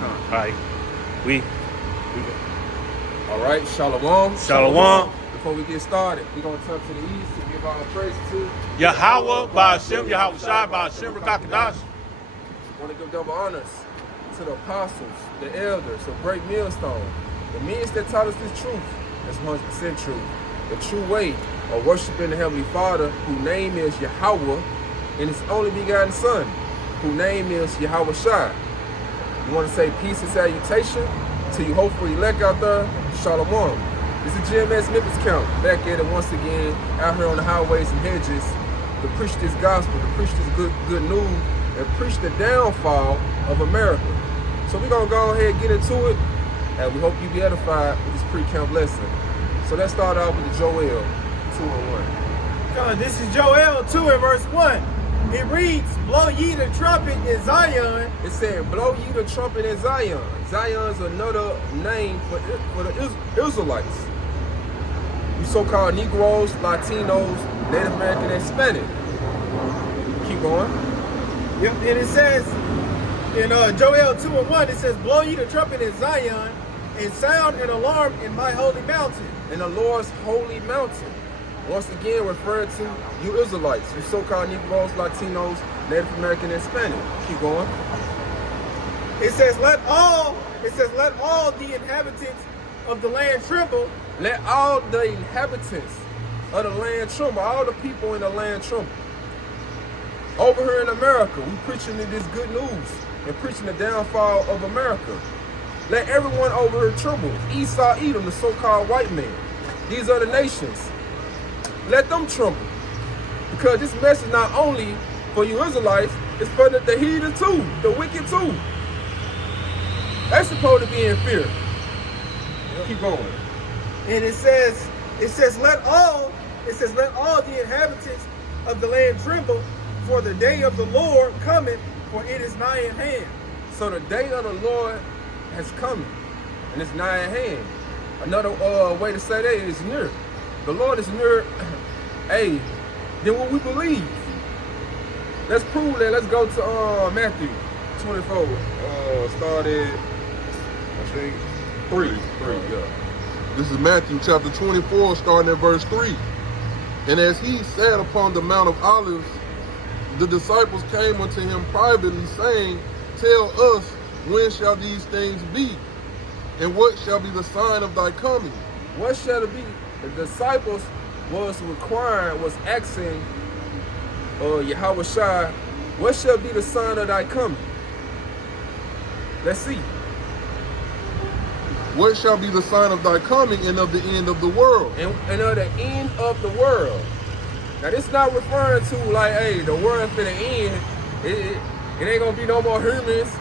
All right. We All right, Shalom. Shalom. Before we get started, we're going to turn to the east to give our praise to Yahweh, Ba'ashem, Yahweh Shai, Ba'ashem, Rakakadash. I want to give double honors to the apostles, the elders, the great millstone, the men that taught us this truth. That's 100% true. The true way of worshiping the Heavenly Father, whose name is Yahweh, and His only begotten Son, whose name is Yahweh Shai. We want to say peace and salutation to you hopeful elect out there. Shalom. This is GMS Memphis Camp, back at it once again, out here on the highways and hedges, to preach this gospel, to preach this good news, and preach the downfall of America. So we're going to go ahead and get into it, and we hope you be edified with this pre-camp lesson. So let's start off with the Joel 2 and 1. This is Joel 2 and verse 1. It reads, blow ye the trumpet in Zion. It said, blow ye the trumpet in Zion. Zion's another name for the Israelites. You so-called Negroes, Latinos, Native American, and Hispanic. Keep going. Yep, and it says, in Joel 2 and 1, it says, blow ye the trumpet in Zion, and sound an alarm in my holy mountain. In the Lord's holy mountain. Once again, referring to you Israelites, you so-called Negroes, Latinos, Native American, and Hispanic. Keep going. It says, let all the inhabitants of the land tremble. Let all the inhabitants of the land tremble, all the people in the land tremble. Over here in America, we preaching this good news and preaching the downfall of America. Let everyone over here tremble. Esau, Edom, the so-called white man. These are the nations. Let them tremble. Because this message not only for you Israelites, it's for the heathen too, the wicked too. They're supposed to be in fear. Keep going. And it says let all the inhabitants of the land tremble, for the day of the Lord cometh, for it is nigh at hand. So the day of the Lord has come, and it's nigh at hand. Another way to say that is near. The Lord is near, hey, than what we believe. Let's prove that. Let's go to Matthew 24. Started, I think, 3. Yeah. This is Matthew chapter 24, starting at verse 3. And as he sat upon the Mount of Olives, the disciples came unto him privately, saying, tell us, when shall these things be? And what shall be the sign of thy coming? What shall it be? The disciples was asking Yahweh Shai, what shall be the sign of thy coming? Let's see. What shall be the sign of thy coming and of the end of the world? And of the end of the world. Now this not referring to like, hey, the world for the end. It ain't gonna be no more humans.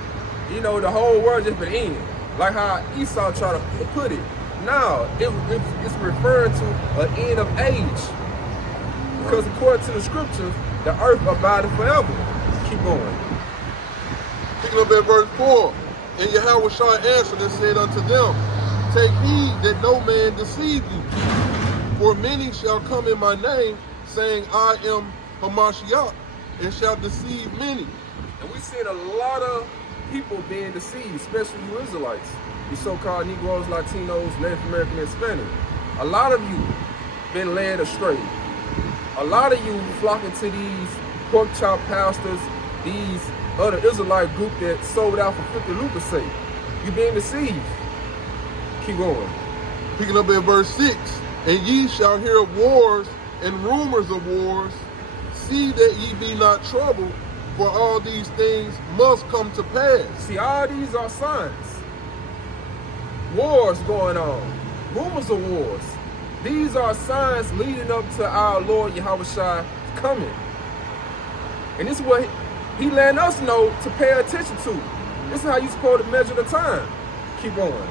You know, the whole world just for the end. Like how Esau tried to put it. No, it's referring to an end of age. Because according to the scriptures, the earth abideth forever. Keep going. Picking up at verse 4. And Yahweh Shai answered and said unto them, take heed that no man deceive you. For many shall come in my name, saying, I am Hamashiach, and shall deceive many. And we see a lot of people being deceived, especially you Israelites. You so-called Negroes, Latinos, Native American, and Hispanic. A lot of you been led astray. A lot of you flocking to these pork chop pastors, these other Israelite group that sold out for 50 lucre's sake. You being deceived. Keep going. Picking up at verse 6. And ye shall hear of wars and rumors of wars. See that ye be not troubled, for all these things must come to pass. See, all these are signs. Wars going on. Rumors of wars. These are signs leading up to our Lord Yahweh Shai coming. And this is what he letting us know to pay attention to. This is how you're supposed to measure the time. Keep going.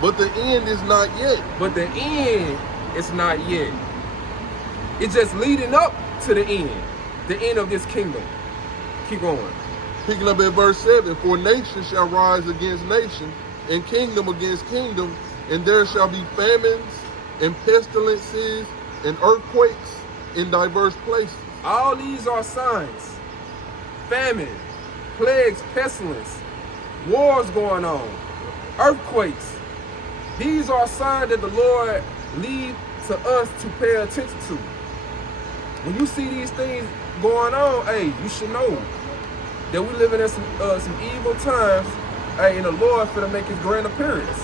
But the end is not yet. But the end is not yet. It's just leading up to the end of this kingdom. Keep going. Picking up at verse 7. For nation shall rise against nation, and kingdom against kingdom, and there shall be famines, and pestilences, and earthquakes in diverse places. All these are signs. Famine, plagues, pestilence. wars going on, earthquakes. These are signs that the Lord lead to us to pay attention to. When you see these things going on, hey, you should know that we're living in some evil times, hey, and the Lord finna make his grand appearance.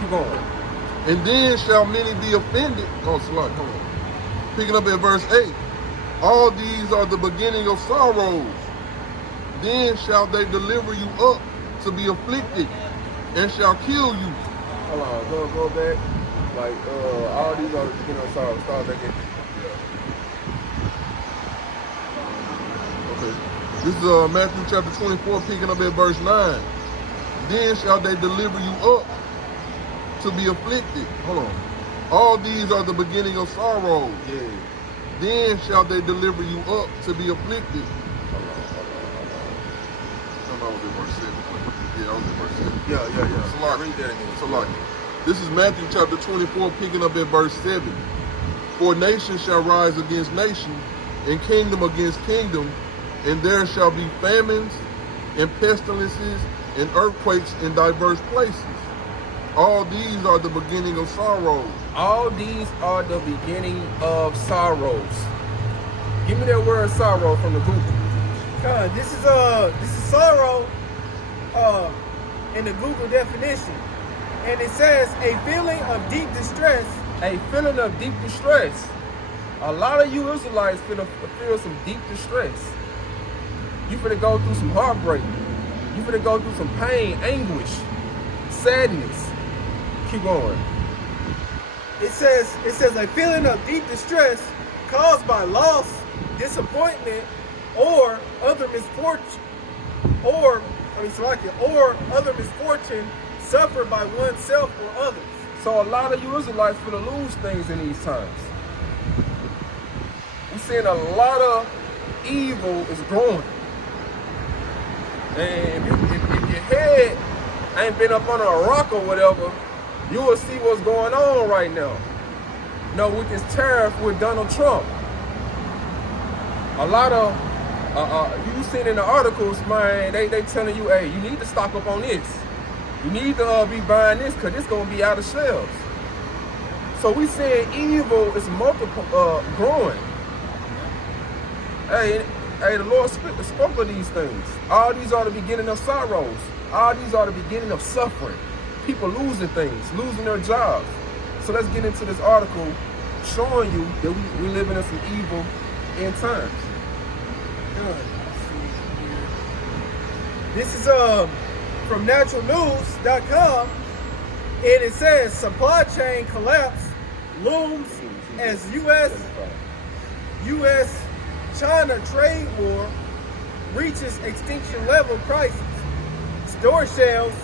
Keep going. And then shall many be offended. Oh, slide, hold on. Picking up at verse 8. All these are the beginning of sorrows. Then shall they deliver you up to be afflicted, and shall kill you. Hold on, go back. Like, all these are the beginning of sorrows. Start back in. Okay. This is Matthew chapter 24, picking up at verse 9. Then shall they deliver you up to be afflicted. Hold on. All these are the beginning of sorrows. Yeah. Then shall they deliver you up to be afflicted. Hold on. No, I was in verse 7. Yeah, I was in verse 7. Yeah. So like, read that again. So like, this is Matthew chapter 24, picking up at verse 7. For nation shall rise against nation, and kingdom against kingdom, and there shall be famines, and pestilences, and earthquakes in diverse places. All these are the beginning of sorrows. All these are the beginning of sorrows. Give me that word sorrow from the Google. This is sorrow in the Google definition. And it says a feeling of deep distress. A feeling of deep distress. A lot of you Israelites feel some deep distress. You finna go through some heartbreak. You finna go through some pain, anguish, sadness. Keep going. It says a feeling of deep distress caused by loss, disappointment, or other misfortune, or other misfortune suffered by oneself or others. So a lot of you Israelites finna lose things in these times. We're seeing a lot of evil is growing. And if your head ain't been up under a rock or whatever, you will see what's going on right now. You know, with this tariff with Donald Trump. A lot of, you seen in the articles, man, they telling you, hey, you need to stock up on this. You need to be buying this because it's going to be out of shelves. So we saying evil is growing. Hey, the Lord spoke of these things. All these are the beginning of sorrows. All these are the beginning of suffering. People losing things, losing their jobs. So let's get into this article showing you that we living in some evil end times. This is from naturalnews.com, and it says supply chain collapse looms as U.S.-China trade war reaches extinction level crisis. Store shelves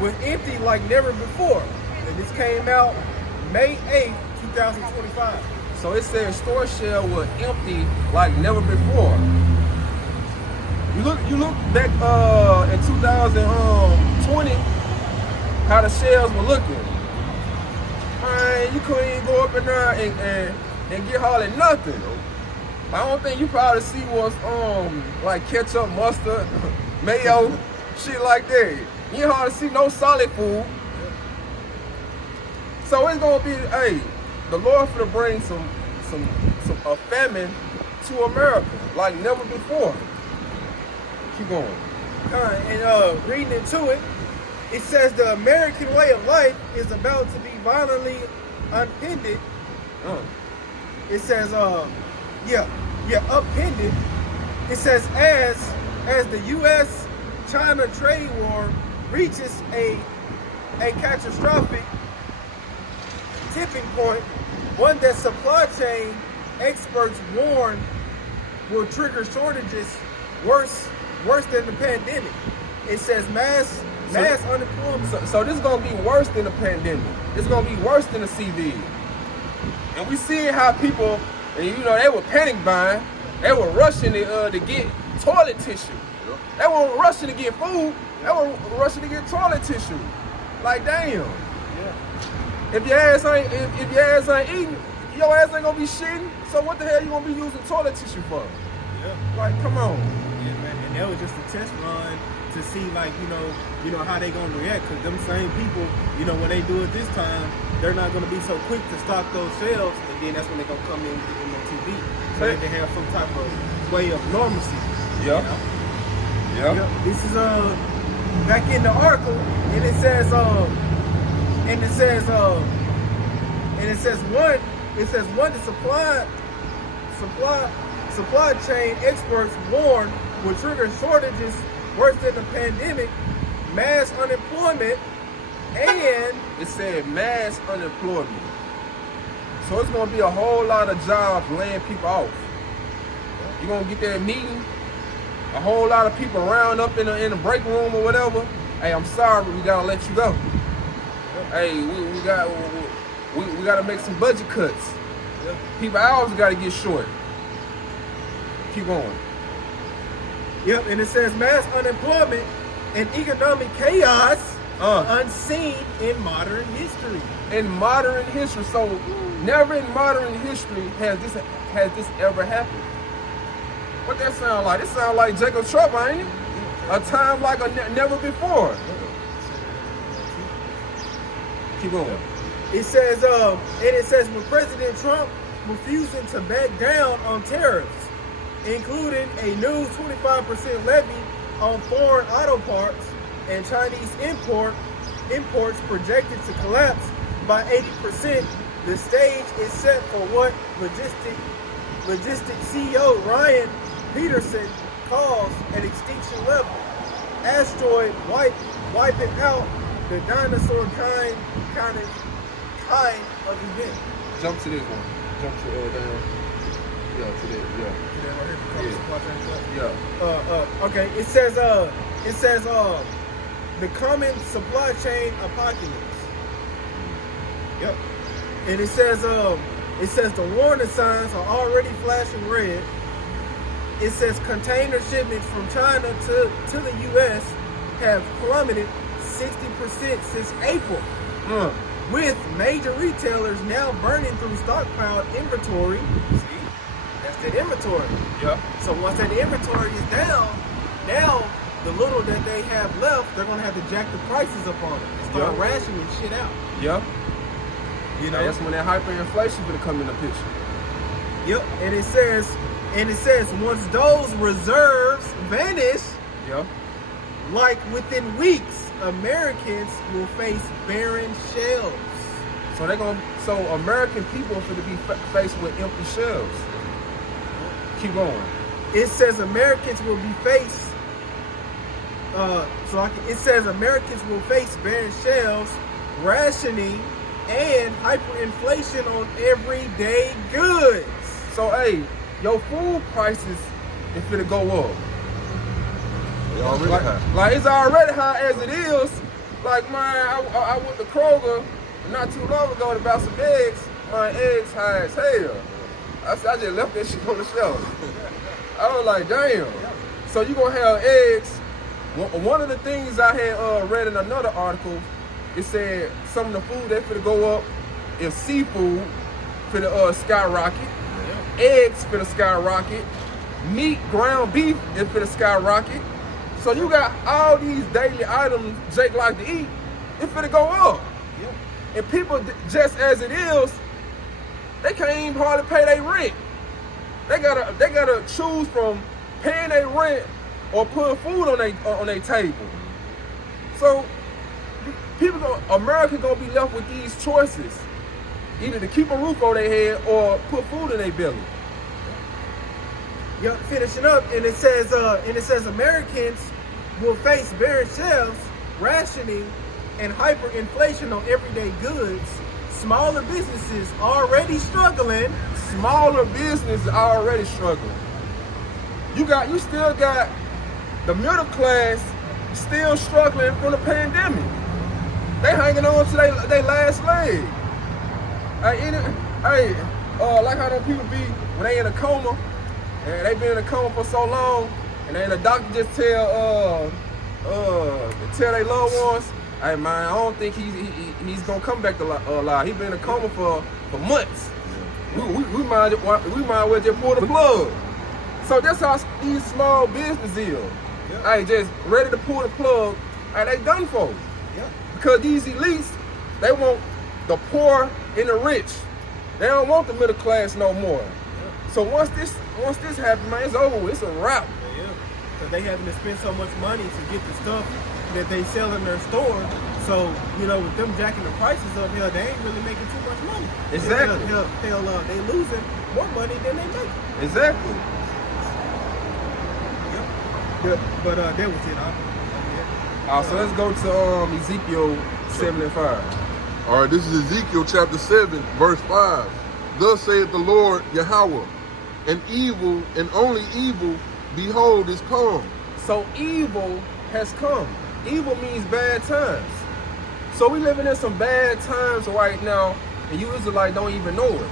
were empty like never before. And this came out May 8th, 2025. So it says store shelves were empty like never before. You look back in 2020, how the shelves were looking. Man, you couldn't even go up in there and get hardly nothing. The only thing you probably see was like ketchup, mustard, mayo, shit like that. You hardly see no solid food. So it's gonna be, hey, the Lord finna bring a famine to America like never before. Keep going. And reading into it, it says the American way of life is about to be violently upended. It says, upended. It says as the U.S.-China trade war reaches a catastrophic tipping point, one that supply chain experts warn will trigger shortages worse than the pandemic. It says mass unemployment. So this is gonna be worse than the pandemic. It's gonna be worse than the CV. And we see how people, and they were panic buying. They were rushing to get toilet tissue. They weren't rushing to get food. They were rushing to get toilet tissue. Like damn. Yeah. If your ass ain't eating, your ass ain't gonna be shitting. So what the hell you gonna be using toilet tissue for? Yeah. Like, come on. Yeah, man. And that was just a test run to see like how they gonna react, because them same people, when they do it this time, they're not gonna be so quick to stock those shelves, and then that's when they're gonna come in and get them on TV. So they can have some type of way of normalcy. Yeah. Yep. This is back in the article, and it says one the supply chain experts warn will trigger shortages worse than the pandemic, mass unemployment, and it said mass unemployment. So it's gonna be a whole lot of jobs laying people off. You're gonna get that meeting, a whole lot of people round up in the break room or whatever. Hey, I'm sorry, we gotta let you go. Hey, we gotta make some budget cuts. People hours gotta get short. Keep going. Yep, and it says mass unemployment and economic chaos unseen in modern history. In modern history, so never in modern history has this ever happened. What that sound like? It sound like Jacob Trump, ain't it? A time like never before. Keep going. It says, when President Trump refusing to back down on tariffs, including a new 25% levy on foreign auto parts and Chinese imports projected to collapse by 80%. The stage is set for what logistics CEO Ryan Peterson calls an extinction level asteroid wiping out the dinosaur kind of event. Jump to this one. Jump to down. Yeah, to that. Yeah. Okay. It says the coming supply chain apocalypse. Yep. And it says the warning signs are already flashing red. It says container shipments from China to the U.S. have plummeted 60% since April, with major retailers now burning through stockpiled inventory. See, that's the inventory. Yeah. So once that inventory is down, now the little that they have left, they're gonna have to jack the prices up on it and start rationing shit out. Yeah. That's when that hyperinflation gonna come in the picture. Yep. And it says once those reserves vanish, like within weeks, Americans will face barren shelves. So American people are going to be faced with empty shelves. Keep going. It says Americans will be faced. It says Americans will face barren shelves, rationing, and hyperinflation on everyday goods. So hey, your food prices is finna go up. They already high. Like it's already high as it is. Like man, I went to Kroger not too long ago to buy some eggs. My eggs high as hell. I just left that shit on the shelf. I was like, damn. So you gonna have eggs. One of the things I had read in another article, it said some of the food that finna go up is seafood finna skyrocket. Eggs finna skyrocket. Meat, ground beef is finna skyrocket. So you got all these daily items Jake like to eat, it finna go up. And people, just as it is, they can't even hardly pay their rent. They gotta choose from paying their rent or putting food on their table. So America gonna be left with these choices. Either to keep a roof over their head or put food in their belly. Yep, finishing up, and it says Americans will face barren shelves, rationing, and hyperinflation on everyday goods. Smaller businesses already struggling. Smaller businesses already struggling. You still got the middle class still struggling from the pandemic. They hanging on to their last leg. Like how them people be when they in a coma, and they been in a coma for so long, and then the doctor just tell their loved ones, hey man, I don't think he's gonna come back alive. He been in a coma for months. We might well just pull the plug. So that's how these small businesses is. Yeah. Hey, just ready to pull the plug. Hey, they done for. Yeah. Because these elites, they want the poor and the rich. They don't want the middle class no more. Yeah. So once this happens, man, it's over. It's a wrap. Yeah. Because they having to spend so much money to get the stuff that they sell in their store. So, you know, with them jacking the prices up, hell, they ain't really making too much money. Exactly. Hell, they losing more money than they make. Exactly. Yep. Yeah, but that was it. So let's go to Ezekiel 7 and 5. All right, this is Ezekiel chapter 7, verse 5. Thus saith the Lord Yahweh, and evil and only evil, behold, is come. So evil has come. Evil means bad times. So we living in some bad times right now, and you Israelites don't even know it.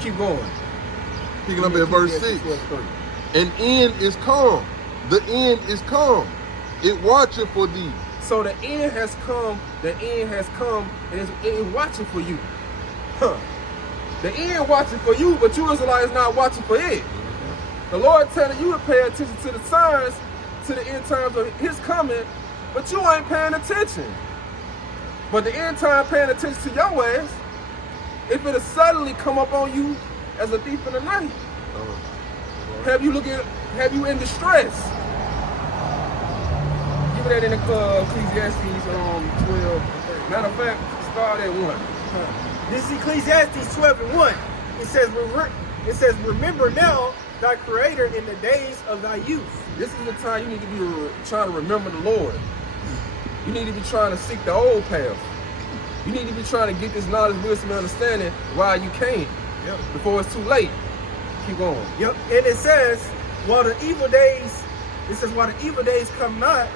Keep going. Picking up at verse 6. An end is come. The end is come. It watcheth for thee. So the end has come. The end has come, and it is watching for you. Huh. The end watching for you, but you Israelites not watching for it. The Lord telling you to pay attention to the signs, to the end times of His coming, but you ain't paying attention. But the end time paying attention to your ass, if it'll suddenly come up on you as a thief in the night. Have you in distress? Give me that in the Ecclesiastes 12. Matter of fact, start at 1. This is Ecclesiastes 12 and 1. It says, remember now thy Creator in the days of thy youth. This is the time you need to be trying to remember the Lord. You need to be trying to seek the old path. You need to be trying to get this knowledge, wisdom, and understanding while you can. Yep. Before it's too late. Keep going. Yep. And it says, while the evil days come not,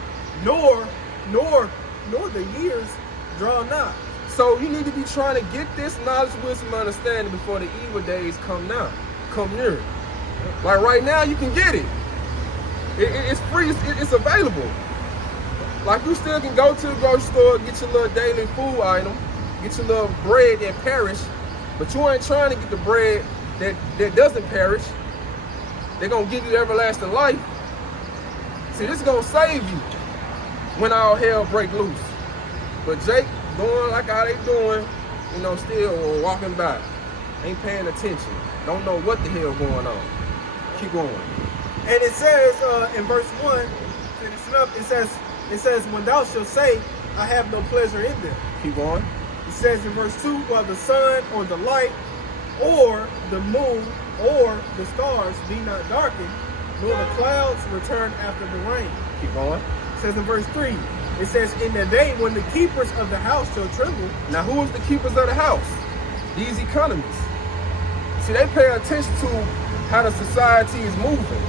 nor the years draw nigh. So you need to be trying to get this knowledge, wisdom, and understanding before the evil days come near. Like right now, you can get it. It's free. It's available. Like you still can go to the grocery store, get your little daily food item, get your little bread that perish, but you ain't trying to get the bread that doesn't perish. They're gonna give you everlasting life. See, this is gonna save you when all hell break loose. But Jake doing like how they doing, still walking by, ain't paying attention, don't know what the hell going on. Keep going. And it says in verse 1, finishing up, it says, when thou shalt say, I have no pleasure in them. Keep going. It says in verse 2, while the sun or the light or the moon or the stars be not darkened, nor the clouds return after the rain. Keep going. It says in verse 3, it says, in the day when the keepers of the house shall tremble. Now who is the keepers of the house? These economists. See, they pay attention to how the society is moving.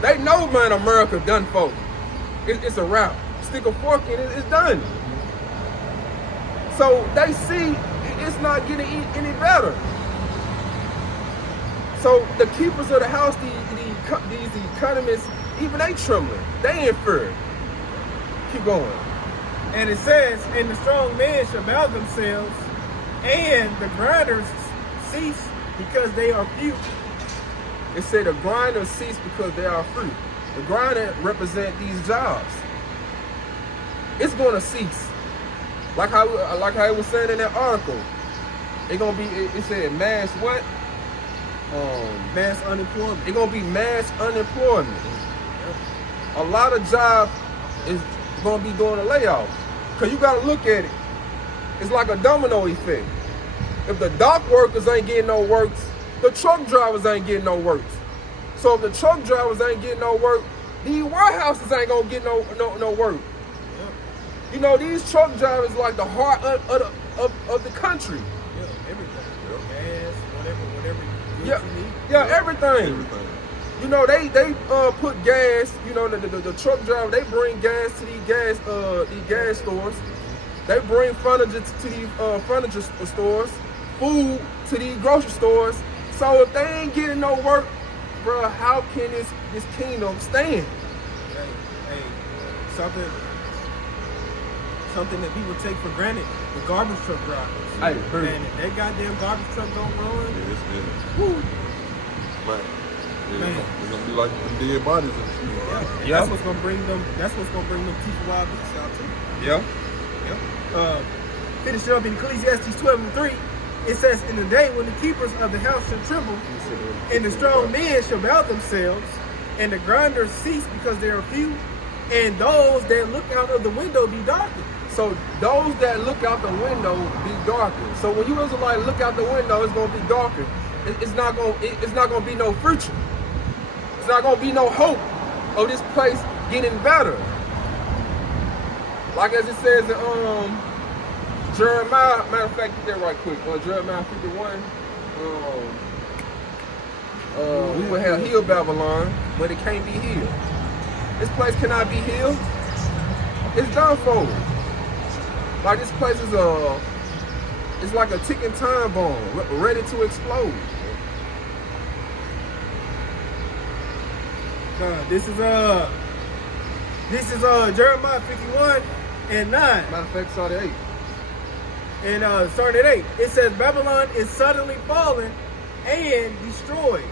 They know, man, America done for. It's a wrap. Stick a fork in it, it's done. So they see it's not getting any better. So the keepers of the house, these economists, even they trembling. They in fear. Keep going. And it says, and the strong men shall bow themselves, and the grinders cease because they are few. It said the grinders cease because they are few. The grinder represent these jobs. It's gonna cease. Like how it was saying in that article. It said mass what? Mass unemployment. It's gonna be mass unemployment. A lot of jobs is gonna be doing a layoff. Cause you gotta look at it. It's like a domino effect. If the dock workers ain't getting no work, the truck drivers ain't getting no work. So if the truck drivers ain't getting no work, these warehouses ain't gonna get no work. These truck drivers like the heart of the country. Yeah, everything. Gas, whatever you need. Yeah, everything. They put gas. The truck driver, they bring gas to these gas stores. They bring furniture to these furniture stores, food to these grocery stores. So if they ain't getting no work, bro, how can this kingdom stand? Hey, something that people take for granted, the garbage truck drivers. Hey, man, if that goddamn garbage truck don't run, Yeah, it's good. woo. Man. They're gonna be like the dead bodies in the street. That's what's gonna bring them. That's what's gonna bring them people wild beasts out too. Yeah. Finish up in Ecclesiastes 12:3. It says, "In the day when the keepers of the house shall tremble, and the strong men shall bow themselves, and the grinders cease because they are few, and those that look out of the window be darkened." So those that look out the window be darkened. So when you Israelites look out the window, it's gonna be darkened. It's not gonna be no future. It's not gonna be no hope of this place getting better. Like as it says in Jeremiah, matter of fact, get that right quick. Jeremiah 51. We will have healed Babylon, but it can't be healed. This place cannot be healed. It's done for. Like this place is it's like a ticking time bomb, ready to explode. This is Jeremiah 51:9. Matter of fact, start at 8. And starting at 8, it says, "Babylon is suddenly fallen and destroyed."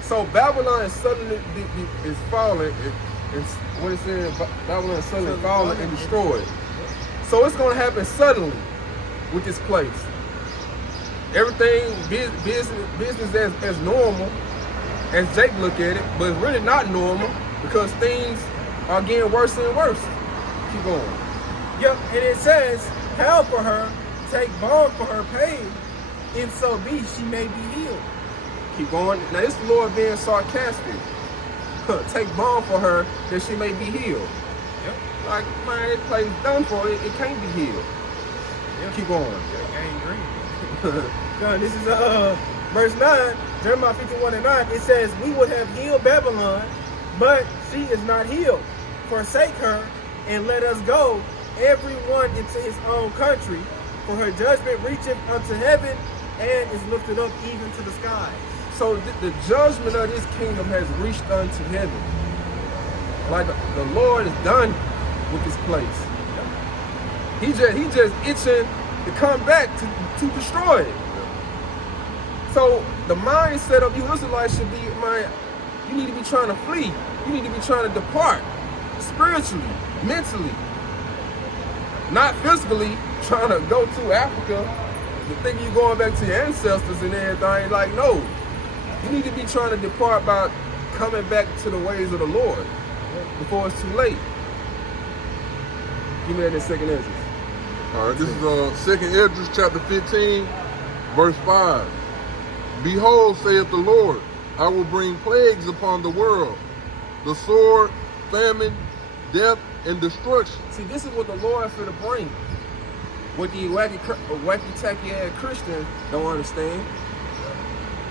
So Babylon is suddenly is falling. It's what it says. Babylon is suddenly fallen and destroyed. So it's going to happen suddenly with this place. Everything business as normal, as Jake look at it, but it's really not normal because things are getting worse and worse. Keep going. Yep, and it says, "Hell for her, take balm for her pain, and so be she may be healed." Keep going. Now this Lord being sarcastic. Take balm for her that she may be healed. Yep. Like, man, this place done for it. It can't be healed. Yep. Keep going. This is verse 9, Jeremiah 51:9. It says, "We would have healed Babylon, but she is not healed. Forsake her, and let us go, everyone into his own country. For her judgment reacheth unto heaven, and is lifted up even to the sky." So the judgment of this kingdom has reached unto heaven. Like the Lord is done with this place. He just itching to come back to destroy it. So the mindset of you Israelites should be, man, you need to be trying to flee. You need to be trying to depart spiritually, mentally, not physically trying to go to Africa. You think you're going back to your ancestors and everything. Like, no. You need to be trying to depart by coming back to the ways of the Lord before it's too late. Give me that in second Ezra. All right, this is second Ezra chapter 15, verse 5. "Behold, saith the Lord, I will bring plagues upon the world, the sword, famine, death, and destruction." See, this is what the Lord for to bring. What the wacky tacky ass Christians don't understand.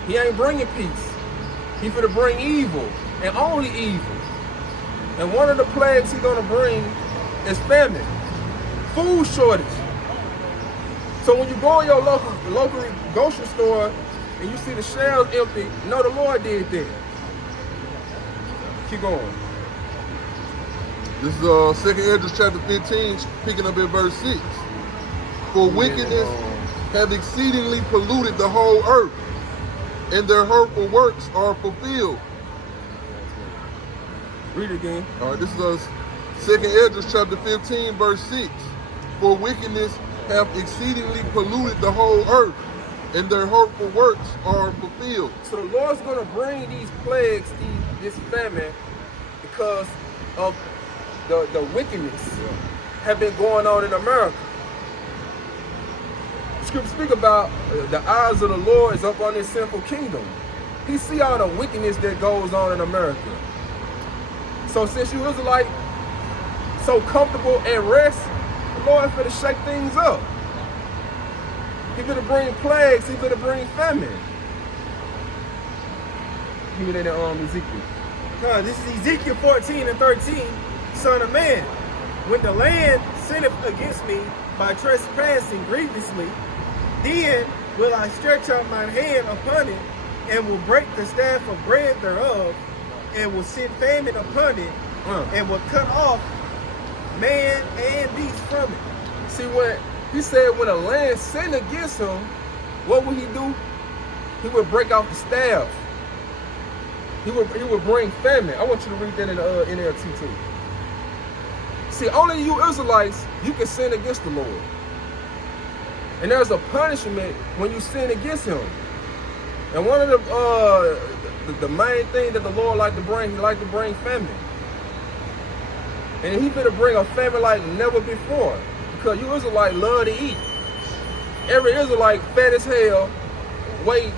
He ain't bringing peace. He finna bring evil, and only evil. And one of the plagues he's gonna bring is famine, food shortage. So when you go in your local grocery store and you see the shelves empty, know the Lord did that. Keep going. This is second Ezra chapter 15, picking up at verse 6. "For wickedness have exceedingly polluted the whole earth, and their hurtful works are fulfilled." Read it again. All right, this is second Ezra chapter 15, verse 6. "For wickedness have exceedingly polluted the whole earth, and their hurtful works are fulfilled." So the Lord's going to bring these plagues, this famine, because of the wickedness have been going on in America. Scripture speak about the eyes of the Lord is up on this sinful kingdom. He see all the wickedness that goes on in America. So since you Israelite so comfortable at rest, the Lord finna shake things up. He finna bring plagues. He finna bring famine. Give me that Ezekiel. This is Ezekiel 14:13. "Son of man, when the land sinneth against me by trespassing grievously, then will I stretch out mine hand upon it, and will break the staff of bread thereof, and will send famine upon it, and will cut off man and beast from it." See what he said, when a land sinned against him, what would he do? He would break off the staff. He would bring famine. I want you to read that in the NLT too. See, only you Israelites, you can sin against the Lord. And there's a punishment when you sin against him. And one of the main thing that the Lord like to bring, he like to bring famine. And he better bring a famine like never before. Because you Israelites love to eat. Every Israelite fat as hell, weight,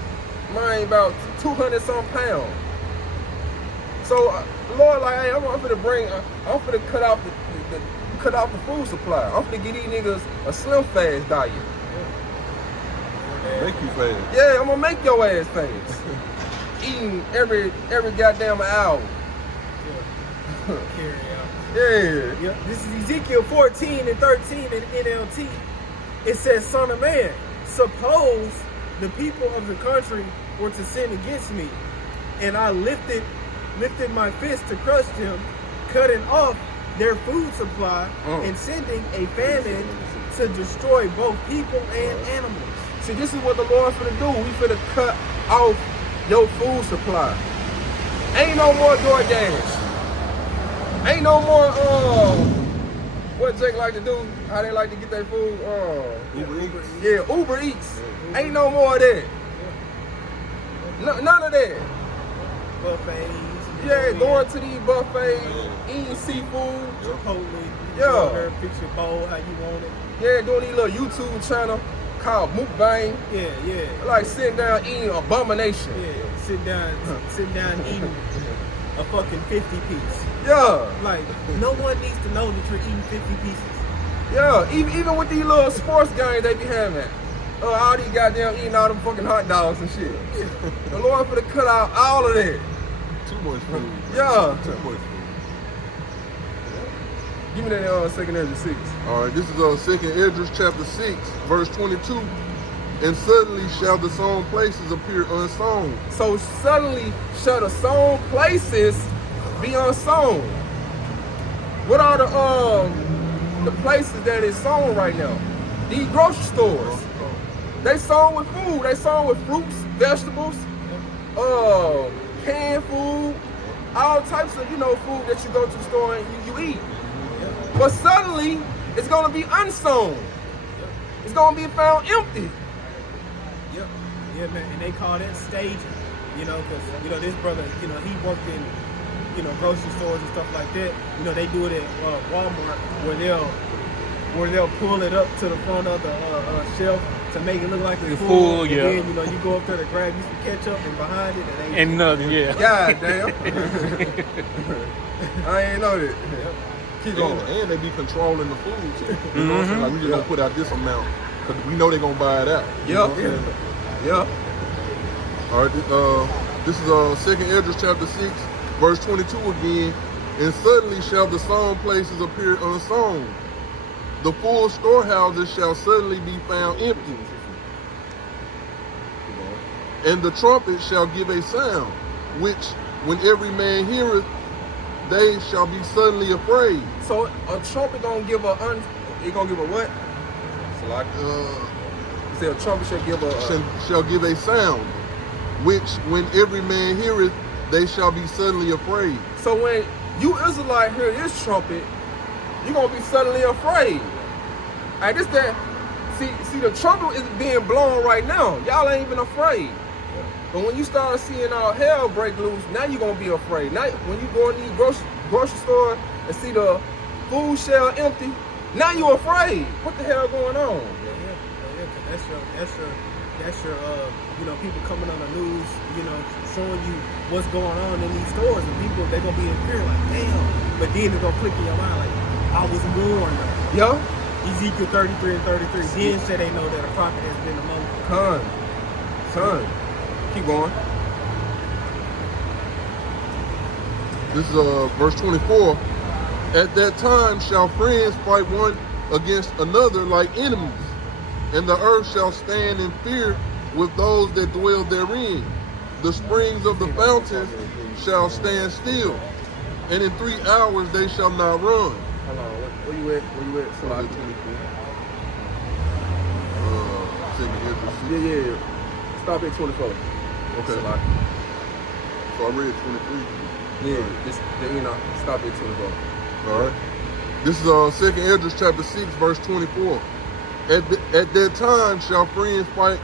mine about 200 some pounds. So the Lord like, hey, I'm finna cut off the food supply. I'm finna get these niggas a slim fast diet. Make you fast. Yeah, I'm gonna make your ass fast. Eating every goddamn hour. Carry out. Yeah. Yep. This is Ezekiel 14 and 13 in NLT. It says, "Son of man, suppose the people of the country were to sin against me, and I lifted my fist to crush them, cutting off their food supply and sending a famine to destroy both people and animals." See, this is what the Lord finna do. We finna cut off your food supply. Ain't no more DoorDash. Ain't no more, what Jake like to do, how they like to get their food, Uber Eats. yeah, Uber Eats. Ain't no more of that. None of that. Buffets. Yeah, going to these buffets, eating seafood. Chipotle. Yeah. Go out there, fix your bowl how you want it. Yeah, doing these little YouTube channel called Mukbang. Yeah. Like sitting down eating abomination. Yeah. Sit down eating a fucking 50 piece. Yeah. Like, no one needs to know that you're eating 50 pieces. Yeah, even with these little sports games they be having. All these goddamn eating all them fucking hot dogs and shit. The Lord finna cut out all of that. Too much food. Yeah. Too much food. Give me that 2 Ezra 6. All right, this is 2 Esdras chapter 6, verse 22. And suddenly shall the sown places appear unsown. So suddenly shall the sown places be unsown. What are the places that is sown right now? These grocery stores. They sown with food. They sown with fruits, vegetables, canned food, all types of, food that you go to the store and you eat. But suddenly, it's going to be unsown. It's going to be found empty. Yep. Yeah, man. And they call that staging. Because, this brother, he worked in, grocery stores and stuff like that. They do it at Walmart where they'll pull it up to the front of the shelf to make it look like it's full. Yeah. And then, you go up there to grab you some ketchup and behind it it ain't. And nothing, yeah. God damn. I ain't know that. Yep. Keep going. And they be controlling the food too. You know what I'm saying? Like we just gonna put out this amount because we know they're gonna buy it out. You know what I'm saying? Yeah. All right, this is 2 Esdras chapter 6, verse 22 again. And suddenly shall the sown places appear unsown. The full storehouses shall suddenly be found empty. And the trumpet shall give a sound, which when every man heareth, they shall be suddenly afraid. So a trumpet gonna give a what? So like you say a trumpet shall give a sound, which when every man heareth, they shall be suddenly afraid. So when you Israelite hear this trumpet, you're gonna be suddenly afraid. Alright, see the trumpet is being blown right now. Y'all ain't even afraid. But when you start seeing all hell break loose, now you're gonna be afraid. Now when you go in the grocery store and see the food shelf empty, now you're afraid. What the hell going on? Yeah, that's your people coming on the news, showing you what's going on in these stores, and people they're gonna be in fear like, damn. But then it's gonna click in your mind like, I was warned. Yeah. Ezekiel 33 and 33. Then say they know that a prophet has been among them. Con. Keep going. This is verse 24. At that time shall friends fight one against another like enemies, and the earth shall stand in fear with those that dwell therein. The springs of the fountains shall stand still, and in 3 hours they shall not run. Hold on, where you at? So Verse 24. 2 Esdras 6. yeah. Stop at 24. Okay. so I read 23. Yeah, just stop at 24. All right. This is 2nd Esdras chapter 6, verse 24. At that time shall friends fight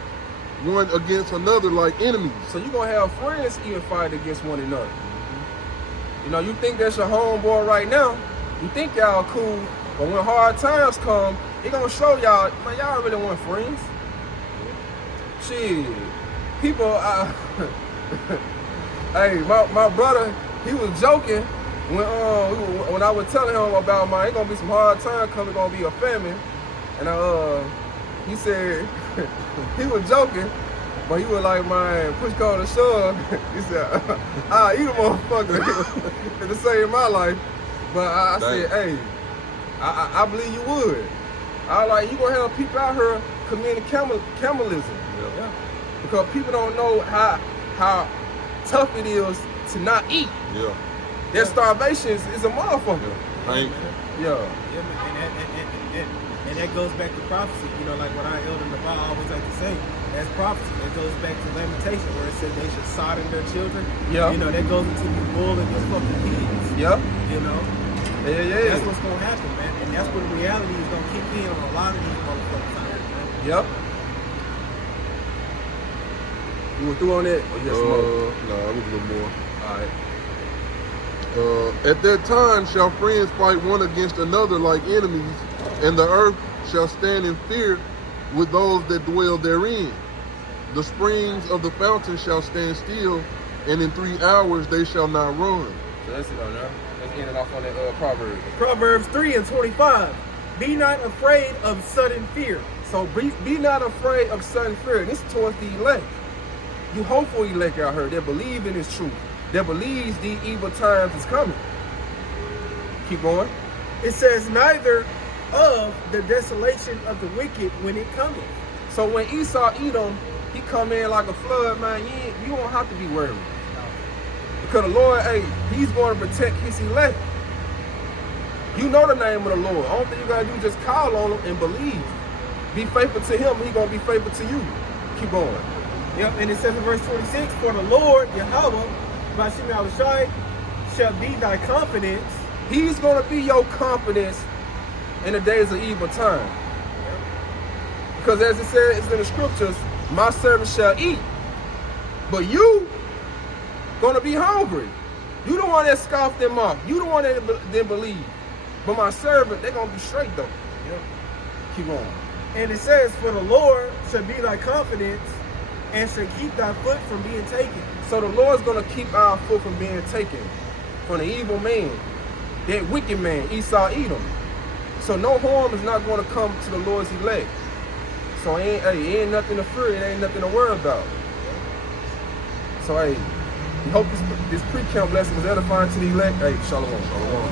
one against another like enemies. So you're going to have friends even fight against one another. You know, you think that's your homeboy right now. You think y'all cool. But when hard times come, he going to show y'all, man, y'all really want friends. Shit. People, hey, my brother, he was joking when I was telling him about it's going to be some hard times coming, it's going to be a famine. And he said, he was joking, but he was like, man, push call to shove. He said, I'll eat a motherfucker to save my life. But I said, hey, I believe you would. I like, you gonna have people out here committing cannibalism. Yeah. Because people don't know how tough it is to not eat. Yeah. That starvation is a motherfucker. Thank you. Yeah. And that goes back to prophecy. You know, like what our elder Nabal always like to say, that's prophecy. It goes back to Lamentation where it said they should sodden their children. Yeah. You know, that goes into the bull and these fucking pigs. Yeah. You know? Yeah. That's what's going to happen, man. And that's when reality is going to kick in on a lot of these motherfuckers out here, man. Yep. You were through on that? Or you had some more? No, I was a little more. All right. At that time shall friends fight one against another like enemies, and the earth shall stand in fear with those that dwell therein. The springs of the fountain shall stand still, and in 3 hours they shall not run. So that's it on there. Let's end it off on that Proverbs. Proverbs 3:25. Be not afraid of sudden fear. So be not afraid of sudden fear. This is towards the elect. You hopeful elect out here that believe in this truth, that believes the evil times is coming. Keep going. It says, neither of the desolation of the wicked when it cometh. So when Esau Edom, he come in like a flood, man, you don't have to be worried. Because the Lord, hey, he's going to protect his elect. You know the name of the Lord. All thing you got to do is just call on him and believe. Be faithful to him, he's going to be faithful to you. Keep going. Yep, and it says in verse 26, for the Lord, Yahweh, Bashim Yahushai, shall be thy confidence. He's going to be your confidence in the days of evil time. Because as it says in the scriptures, my servant shall eat. But you going to be hungry. You the one that scoffed them off. You the one that didn't believe. But my servant, they're going to be straight though. Yep. Keep on. And it says, for the Lord shall be thy confidence and shall keep thy foot from being taken. So the Lord's going to keep our foot from being taken from the evil man, that wicked man, Esau Edom. So no harm is not going to come to the Lord's elect. So it ain't nothing to fear, it ain't nothing to worry about. So hey, we hope this pre-camp lesson was edifying to the elect. Hey, shalom. Shalom.